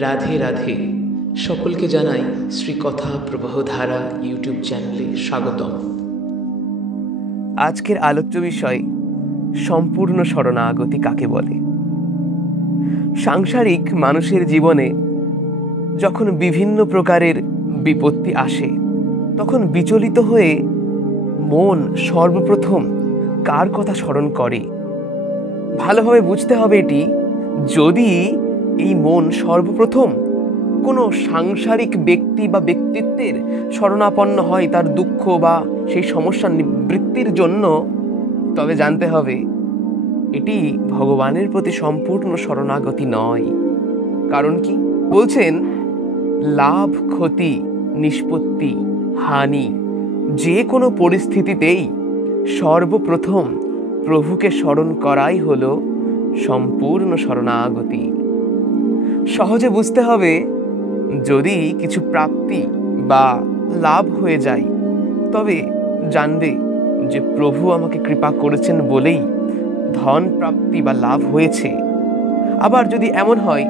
রাধে রাধে। সকলকে জানাই শ্রীকথা প্রবাহধারা ইউটিউব চ্যানেলে স্বাগতম। আজকের আলোচ্য বিষয় সম্পূর্ণ শরণাগতি কাকে বলে। সাংসারিক মানুষের জীবনে যখন বিভিন্ন প্রকারের বিপত্তি আসে, তখন বিচলিত হয়ে মন সর্বপ্রথম কার কথা স্মরণ করে? ভালোভাবে বুঝতে হবে এটি, যদি এই মন সর্বপ্রথম কোনো সাংসারিক ব্যক্তি বা ব্যক্তিত্বের শরণাপন্ন হয় তার দুঃখ বা সেই সমস্যা নিবৃত্তির জন্য, তবে জানতে হবে এটি ভগবানের প্রতি সম্পূর্ণ শরণাগতি নয়। কারণ কি বলছেন? লাভ, ক্ষতি, নিষ্পত্তি, হানি, যে কোনো পরিস্থিতিতেই সর্বপ্রথম প্রভুকে স্মরণ করাই হলো সম্পূর্ণ শরণাগতি। সহজে বুঝতে হবে, যদি কিছু প্রাপ্তি বা লাভ হয়ে যায়, তবে জানবে যে প্রভু আমাকে কৃপা করেছেন বলেই ধন প্রাপ্তি বা লাভ হয়েছে। আবার যদি এমন হয়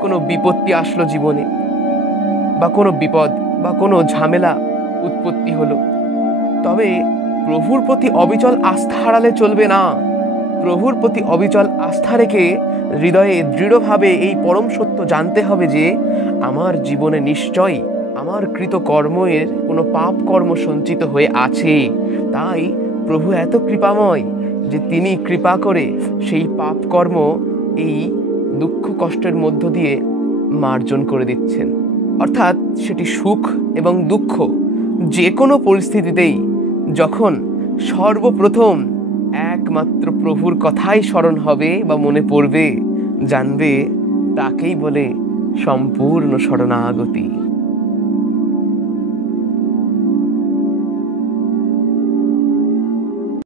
কোনো বিপত্তি আসলো জীবনে, বা কোনো বিপদ বা কোনো ঝামেলা উৎপত্তি হলো, তবে প্রভুর প্রতি অবিচল আস্থা হারালে চলবে না। প্রভুর প্রতি অবিচল আস্থা রেখে হৃদয়ে দৃঢ়ভাবে এই পরম সত্য জানতে হবে যে আমার জীবনে নিশ্চয়ই আমার কৃত কর্মের কোনো পাপ কর্ম সঞ্চিত হয়ে আছে। তাই প্রভু এত কৃপাময় যে তিনি কৃপা করে সেই পাপ কর্ম এই দুঃখ কষ্টের মধ্য দিয়ে মার্জন করে দিচ্ছেন। অর্থাৎ সেটি সুখ এবং দুঃখ, যে কোনো পরিস্থিতিতেই যখন সর্বপ্রথম একমাত্র প্রভুর কথাই স্মরণ হবে বা মনে পড়বে, জানবে তাকেই বলে সম্পূর্ণ শরণাগতি।